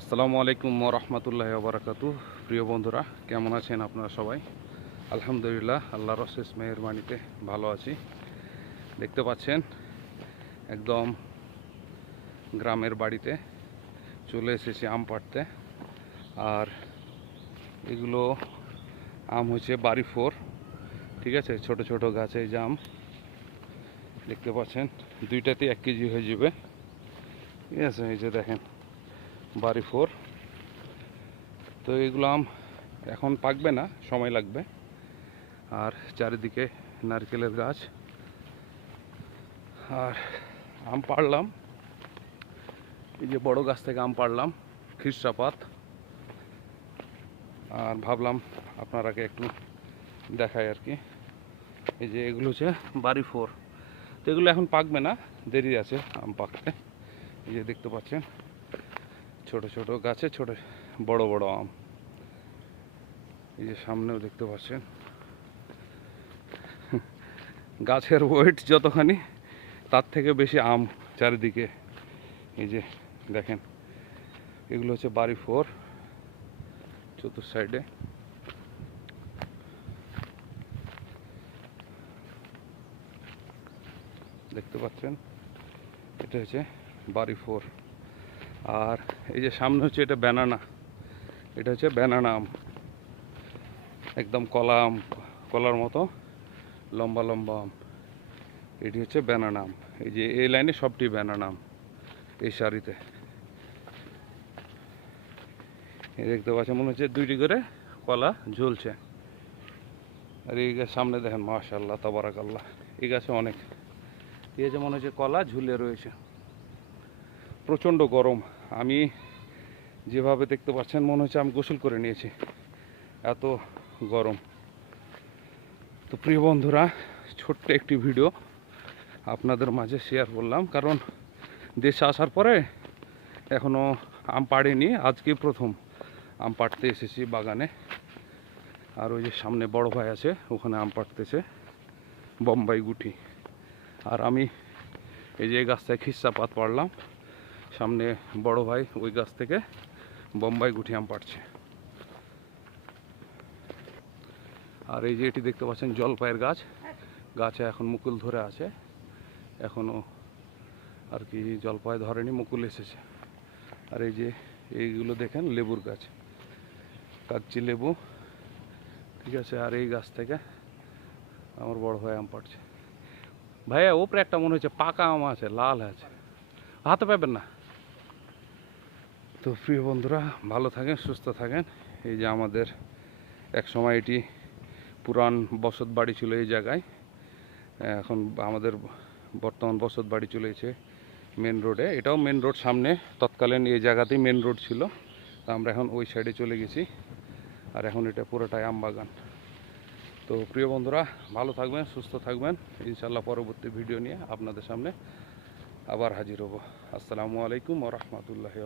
আসসালামু আলাইকুম রহমতুল্লাহ বারাকাতু। প্রিয় বন্ধুরা, কেমন আছেন আপনারা সবাই? আলহামদুলিল্লাহ আল্লাহ রসেস মেহরবানিতে ভালো আছি। দেখতে পাচ্ছেন, একদম গ্রামের বাড়িতে চলে এসেছি আম পাড়তে। আর এগুলো আম হচ্ছে বাড়ি ফোর, ঠিক আছে? ছোট ছোট গাছে জাম দেখতে পাচ্ছেন? দুইটাতে এক কেজি হয়ে যাবে। ঠিক আছে, এই যে দেখেন। বাড়ি ফোর। তো এগুলো আম এখন পাকবে না, সময় লাগবে। আর চারিদিকে নারকেলের গাছ। আর আম পাড়লাম। এই যে বড় গাছ থেকে আম পাড়লাম খ্রিস্টাপাত আর ভাবলাম আপনারাকে একটু দেখায় আর কি। এই যে এগুলো হচ্ছে বাড়ি ফোর। তো এগুলো এখন পাকবে না, দেরি আছে আম পাকতে। এই যে দেখতে পাচ্ছেন। ছোট ছোট গাছে ছোট, বড় বড় আম। এই যে সামনেও দেখতে পাচ্ছেন। গাছের ওয়েট যতখানি, তার থেকে বেশি আম চারিদিকে। এই যে দেখেন, এগুলো হচ্ছে বাড়ি ফোর চতুর সাইডে দেখতে পাচ্ছেন? এটা হচ্ছে বাড়ি ফোর। আর এই যে সামনে হচ্ছে এটা ব্যানানা এটা হচ্ছে ব্যানানা আম। একদম কলা আম, কলার মতো লম্বা লম্বা আম। এটি হচ্ছে ব্যানানা আম। এই যে এই লাইনে সবটি ব্যানানা আম এই এই দেখতে পাচ্ছেন, মনে হচ্ছে দুইটি করে কলা ঝুলছে। আর এই গাছ সামনে দেখেন মাশাল্লাহ তবরাকাল্লাহ। এই গাছে অনেক। এই যে মনে হচ্ছে কলা ঝুলে রয়েছে। প্রচণ্ড গরম। আমি যেভাবে দেখতে পাচ্ছেন, মনে হচ্ছে আমি গোসল করে নিয়েছি। এত গরম। তো প্রিয় বন্ধুরা, ছোট্ট একটি ভিডিও আপনাদের মাঝে শেয়ার করলাম। কারণ দেশে আসার পরে এখনও আম পাড়িনি। আজকে প্রথম আম পাড়তে এসেছি বাগানে। আর ওই যে সামনে বড় ভাই আছে, ওখানে আম পাড়তেছে। বোম্বাই গুটি। আর আমি এই যে গাছটায় খিস্সা পাত পাড়লাম। সামনে বড় ভাই ওই গাছ থেকে বোম্বাই গুটি আম পাড়ছে। আর এই যে এটি দেখতে পাচ্ছেন জলপাইয়ের গাছ। গাছে এখন মুকুল ধরে আছে। এখনও আর কি জলপাই ধরেনি, মুকুল এসেছে। আর এই যে এইগুলো দেখেন লেবুর গাছ। কাগজি লেবু। ঠিক আছে, আর এই গাছ থেকে আমার বড় ভাই আম পাড়ছে। ভাইয়া ওপরে একটা মনে হচ্ছে পাকা আম আছে, লাল আছে। হাতে পাবেন না? তো প্রিয় বন্ধুরা, ভালো থাকেন, সুস্থ থাকেন। এই যে আমাদের এক সময় এটি পুরান বসত বাড়ি ছিল এই জায়গায়। এখন আমাদের বর্তমান বসত বাড়ি চলেছে মেন রোডে। এটাও মেন রোড সামনে, তৎকালীন এই জায়গাতেই মেন রোড ছিল। তা আমরা এখন ওই সাইডে চলে গেছি, আর এখন এটা পুরোটাই আম বাগান। তো প্রিয় বন্ধুরা, ভালো থাকবেন, সুস্থ থাকবেন। ইনশাল্লাহ পরবর্তী ভিডিও নিয়ে আপনাদের সামনে আবার হাজির হব। আসসালামু আলাইকুম ও রহমতুল্লাহি